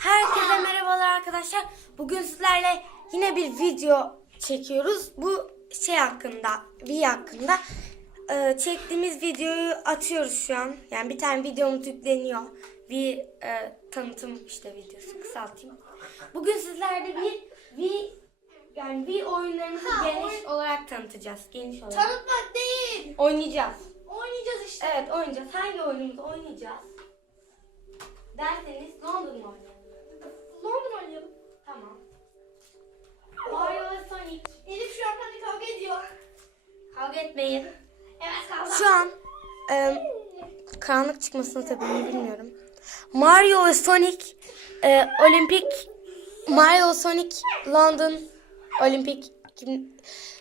Herkese merhabalar arkadaşlar. Bugün sizlerle yine bir video çekiyoruz. Bu şey hakkında, V hakkında. Ee, çektiğimiz videoyu atıyoruz şu an. Yani bir tane videomuz yükleniyor. Bir e, tanıtım işte videosu kısaltayım. Bugün sizlerle bir V yani V oyunlarımızı Ha, geniş oyun- olarak tanıtacağız. Geniş olarak. Tanıtmak değil. Oynayacağız. Oynayacağız işte. Evet oynayacağız. Hangi oyunumuzu oynayacağız? Derseniz London mu oynayalım? London oynayalım. Tamam. Mario ve Sonic. Elif şu an benimle kavga ediyor. Kavga etmeyin. Evet kavga. Şu an e, karanlık çıkmasını sebebini bilmiyorum. Mario ve Sonic e, Olimpik Mario Sonic London Olimpik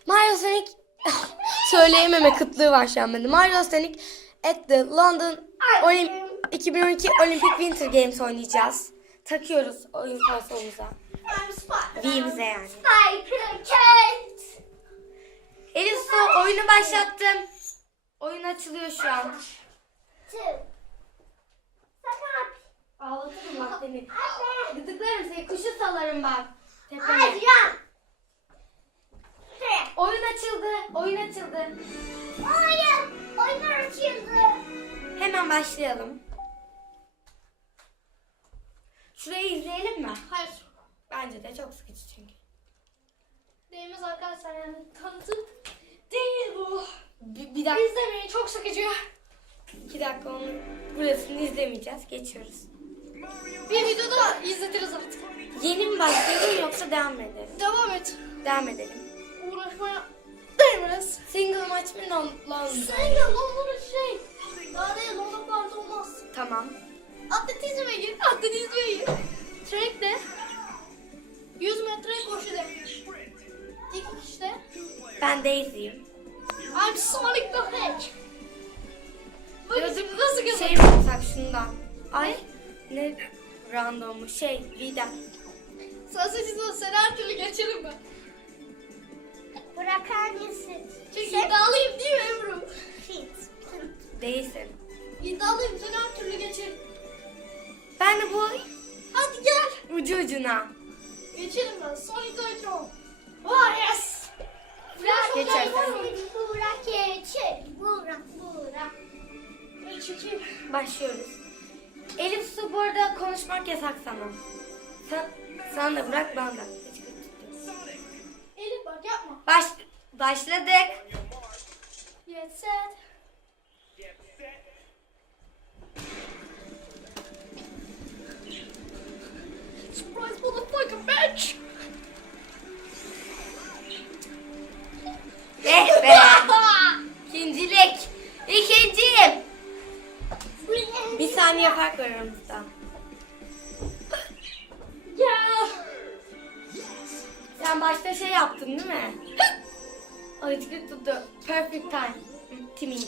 Mario Sonic söyleyememe kıtlığı var şu an bende. Mario Sonic at the London Olim 2012 Olympic Winter Games oynayacağız. Takıyoruz oyun konsolumuza. V'mize yani. Elif Su oyunu başlattım. Oyun açılıyor şu an. Ağlatırım bak seni. Gıdıklarım seni. Kuşu salarım bak. Tepene. Oyun açıldı. Oyun açıldı. Hayır. Oyunlar açıldı. Hemen başlayalım. Şurayı izleyelim mi? Hayır. Bence de çok sıkıcı çünkü. Değmez arkadaşlar yani tanıtım değil bu. Bir, bir dakika, İzlemeyin çok sıkıcı. iki dakika onu burasını izlemeyeceğiz. Geçiyoruz. Bir videoda izletiriz artık. Yeni mi başlayalım yoksa devam mı edelim? Devam et. Devam edelim. Uğraşmaya değmez. Single maç mı non long? Sen şey. Daha değil London parti olmaz. Tamam. Atletizme gir. Atletizme gir. Track de. 100 metre koşu de. İlk işte. Ben Daisy'yim. I'm Sonic the Hedge. Şimdi nasıl Şey gözüküyor? mi yapsak şundan? Ay ne random? Şey vida. Seçilsin sen her türlü geçerim ben. Bırakar mısın? Çünkü iddialıyım değil mi Ebru? Fit. Değilsin. İddialıyım sen her türlü geçerim. De bu Hadi gel. ucu ucuna. Geçerim ben. The Hedgehog. Oh yes. Flash Geçer. mı? Burak geçir. Burak, Burak. Ben çekeyim. Başlıyoruz. Elif Su bu arada konuşmak yasak sana. Sen, sen de bırak ben de. Elif bak yapma. Baş, başladık. Get set. Sen başta şey yaptın değil mi? Tıkır tuttu. Perfect time. Timing.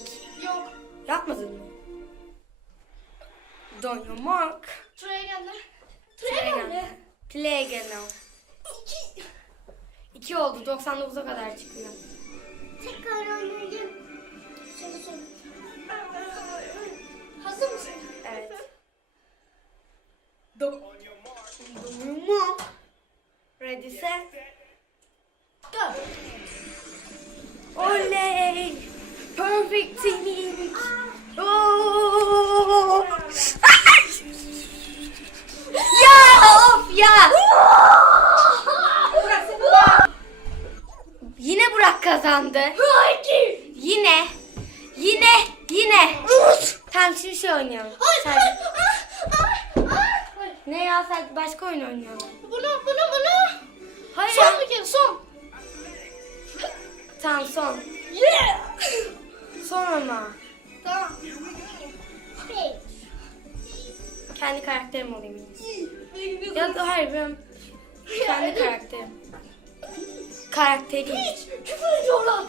Yok. Yapmadın mı? Mark. Şuraya geldi. Play Şuraya again. geldi. Play again now. İki. İki oldu. 99'a kadar çıkıyor. Tekrar oynayayım. Söyle söyle. Hazır mısın? Evet. Don Don set. Go. Oley! Perfect timing. Oo! Ay! ya of ya. Yine Burak kazandı. Yine. Yine. Yine. Tamam şimdi şey oynayalım. Sadece- Ne ya sen başka oyun oynayalım. Bunu bunu bunu. Hayır. Son bir kere son. Tamam son. Yeah. Son ama. Tamam. Kendi karakterim olayım. Ya da hayır ben kendi karakterim. Karakterim. Küfür ediyorlar.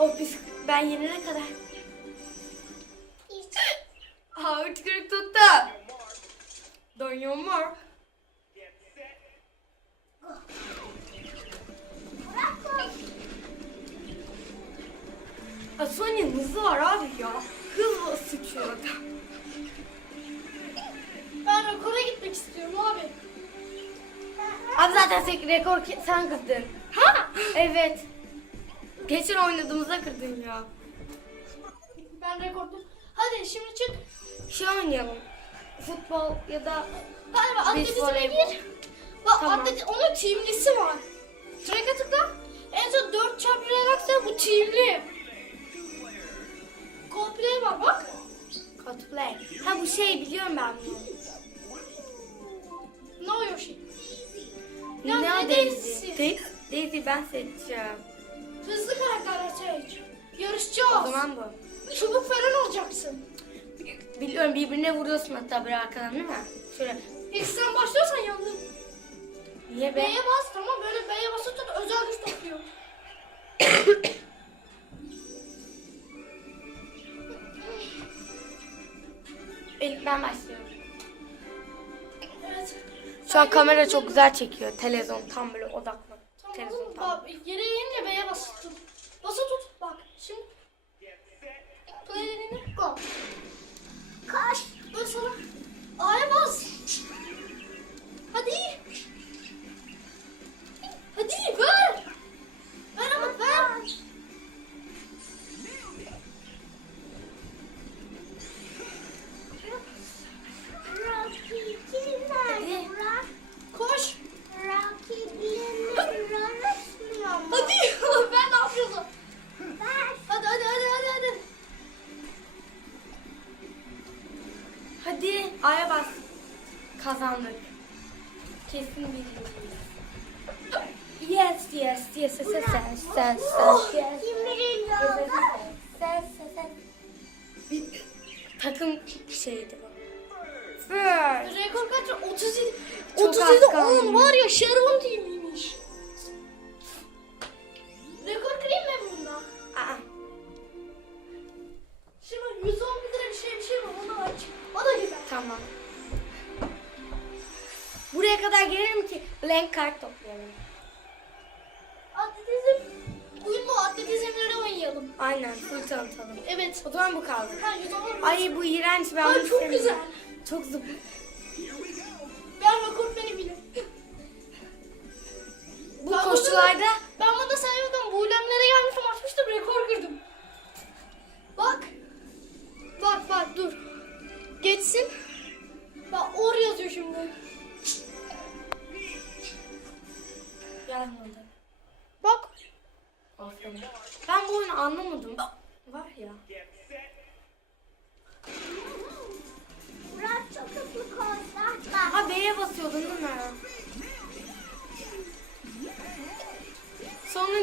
O pis ben yenene kadar. Aa ötükürük tuttu. Don't you more. Sonya'nın hızı var abi ya. Hızla sıçıyor adam. Ben rekora gitmek istiyorum abi. Abi zaten sen rekor sen kızdın. Ha? Evet. Geçen oynadığımızda kırdın ya. Ben rekordum. Hadi şimdi çık. Şey oynayalım. Futbol ya da Galiba Beach atletizme voleybol. gir. Bak Tamam. atlet onun teamlisi var. Track'e tıkla. En son 4 çarpı relax'a bu teamli. Coldplay var bak. cosplay. Ha bu şey biliyorum ben bunu. Ne o Yoshi? Ne, Ya ne? Daisy? Daisy, Daisy ben seçeceğim. Hızlı karakterler seç. Yarışacağız. O zaman bu. Çubuk falan alacaksın. Biliyorum birbirine vuruyorsun hatta bir arkadan değil mi? Şöyle. İlk sen başlıyorsan yandın. Niye be? B'ye bas tamam böyle B'ye basınca da özel güç topluyor. İlk ben başlıyorum. Evet. Şu an kamera çok güzel çekiyor. Televizyon tam böyle odaklı. Televizyon Tamam. tam. Bak yere eğince B'ye bas tut. Bası tut. Bak şimdi. Play elini. Go. Kaç. Dur sana. A'ya bas. Hadi yes, yes, yes, yes, yes, yes. Bir takım şeydi bu. First. Rekor kaç? 37. Çok 37 az kaldı. 10 var ya Sharon teamiymiş. Rekor kırayım mı bunda? Aa, Şimdi 110 bin lira bir şey bir şey var onu aç. O da güzel. tamam. Buraya kadar gelirim ki blank kart toplayalım. Oynayalım. Aynen, full tanıtalım. Evet. O zaman bu kaldı. Ha 110 bin. Ay bu iğrenç ben Ay, bunu çok sevmiyorum. güzel. Çok zıp. Ben rekor beni bilin. Bu koşularda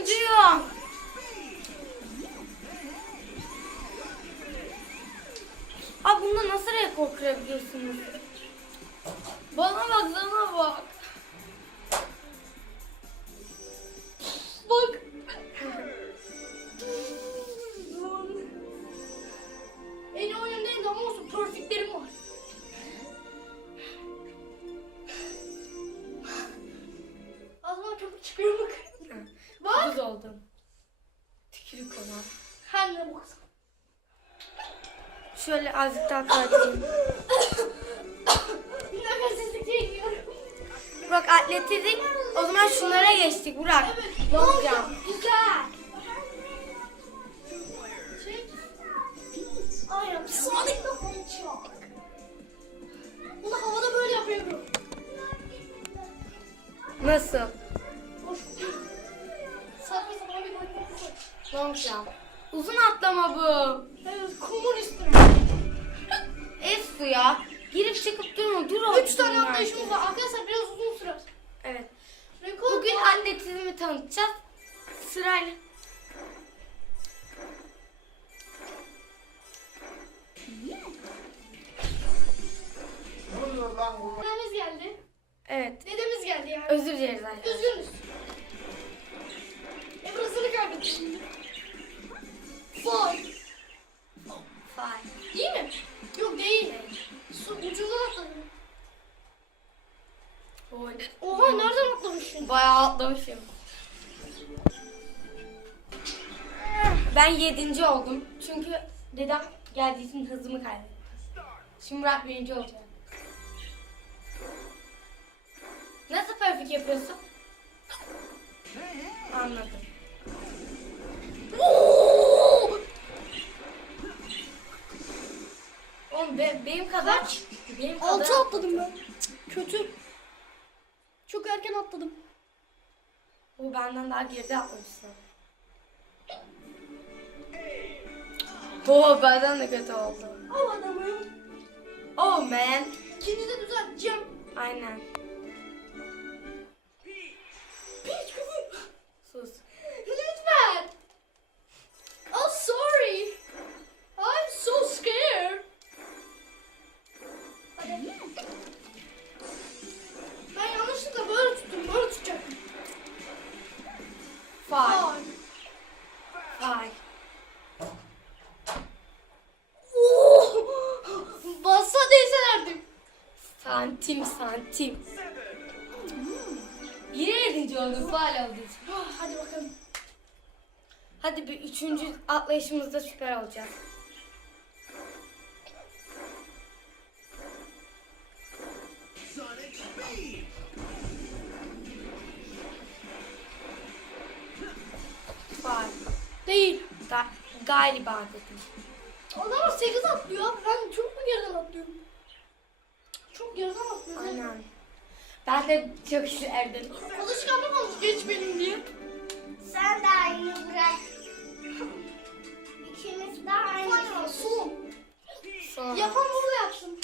Sonuncuyum. Abi bunda nasıl rekor kırabiliyorsunuz? Şöyle azıcık daha çekiyorum. Burak atletizm. O zaman şunlara geçtik Burak. Güzel. Aynen. Sonic. Bunu havada böyle yapıyorum. Nasıl? Long jump. Uzun atlama bu. Ya. Girip çıkıp durma. Dur Üç orada tane atlayışımız var. Arkadaşlar biraz uzun sürer. Evet. Rekor Bugün atletizmi tanıtacağız. Sırayla. Dedemiz geldi. Evet. Dedemiz geldi yani. Özür dileriz arkadaşlar. Üzgünüz. Ebrasını kaybettim şimdi. Fay. Fine. Değil mi? Yok değil. Su ucundan atladım. Oha nereden atlamışsın? Bayağı atlamışım. Ben yedinci oldum. Çünkü dedem geldiği için hızımı kaybettim. Şimdi Murat birinci olacak. Nasıl perfect yapıyorsun? Anladım. Oğlum be- benim kadar... Kaç? Benim kadar... Altı atladım ben. Cık, Kötü. Çok erken atladım. Bu benden daha geride atlamışsın. Oo benden de kötü oldu. Al adamı. Oh man. İkinci de düzelteceğim. Aynen. Santim santim. Yine yedinci olduk. Olduğu için. Ah, Hadi bakalım. Hadi bir üçüncü atlayışımızda süper Speed! Five. Değil. Ga- galiba dedim. Adamlar 8 atlıyor. Ben çok mu geriden atlıyorum? Çok geriden atlıyorum. Aynen. Ben de çok isterdim. Alışkanlık olmuş geç benim diye. Sen de aynı bırak. İkimiz de aynı. Son. Sonra. Yapan burada yapsın.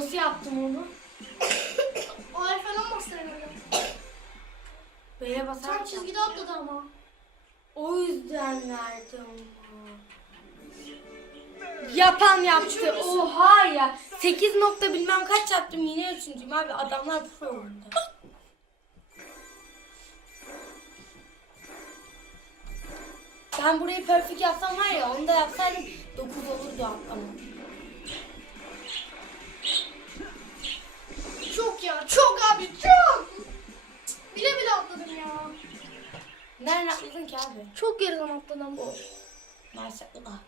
Nasıl yaptım onu? Ay falan bastı herhalde. Böyle Tam basarken. çizgide atladı ama. O yüzden verdim. Yapan yaptı. Oha ya. 8 nokta bilmem kaç yaptım yine üçüncüyüm abi. Adamlar pro oyunda. Ben burayı perfect yapsam var ya onu da yapsaydım 9 olurdu atlama. Çok ya çok abi çok. Bile bile atladım ya. Nereden atladın ki abi? Çok geriden atladım. O. Maşallah.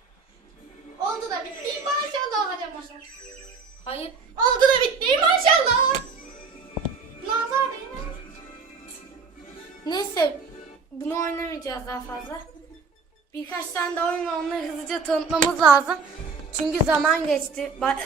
Oldu da bitti maşallah hadi maşallah. Hayır. Oldu da bitti maşallah. Nazar değil mi? Neyse bunu oynamayacağız daha fazla. Birkaç tane daha oyun var onları hızlıca tanıtmamız lazım. Çünkü zaman geçti. Ba-